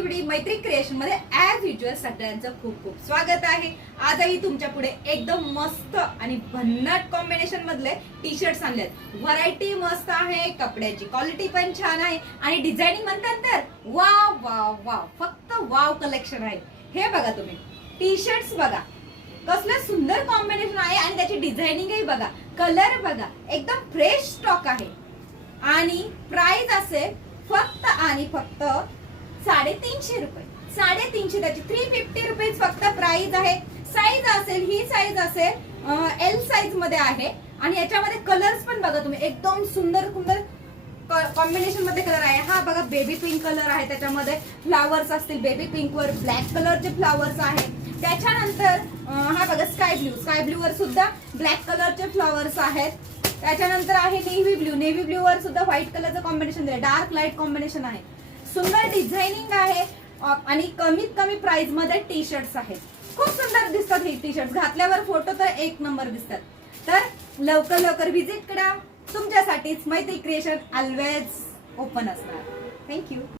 Everybody, मैत्री creation मध्ये as usual सगळ्यांचं खूप खूप स्वागत आहे। आजही तुमच्या पुढे एकदम मस्त आणि भन्नाट कॉम्बिनेशन मधले टी शर्ट्स आणलेत। व्हरायटी मस्त आहे, कपड्याची क्वालिटी पण छान आहे आणि डिझायनिंग म्हणतात तर वाव वाव वाव, फक्त वाव कलेक्शन आहे। हे बघा तुम्ही टी शर्ट्स बघा, कसलं सुंदर कॉम्बिनेशन आहे आणि त्याची डिझायनिंगही बघा, कलर बघा, एकदम फ्रेश स्टॉक आहे आणि प्राइस असेल फक्त आणि फक्त 350 रुपये। 350 त्याची 350 रुपये फक्त प्राइस आहे। साईज असेल, ही साईज असेल एल साईज मध्ये आहे आणि याच्यामध्ये कलर्स पण बघा तुम्ही, एकदम सुंदर सुंदर कॉम्बिनेशन मध्ये कलर आहे। हा बघा बेबी पिंक कलर आहे, त्याच्यामध्ये फ्लावर्स असतील, बेबी पिंक वर ब्लॅक कलरचे फ्लावर्स आहेत। त्याच्यानंतर हा बघा स्काय ब्लू वर सुद्धा ब्लॅक कलरचे फ्लावर्स आहेत। त्याच्यानंतर आहे नेव्ही ब्लू वर सुद्धा व्हाईट कलरचं कॉम्बिनेशन दिलं, डार्क लाईट कॉम्बिनेशन आहे, सुंदर डिझायनिंग आहे आणि कमीत कमी प्राइस मध्ये टी शर्ट्स आहेत। खूप सुंदर दिसतात हे टी शर्ट्स, घातल्यावर फोटो तर एक नंबर दिसतात। तर लवकर व्हिजिट करा, तुमच्यासाठीच मैत्री क्रिएशन ऑलवेज ओपन असणार। थँक्यू।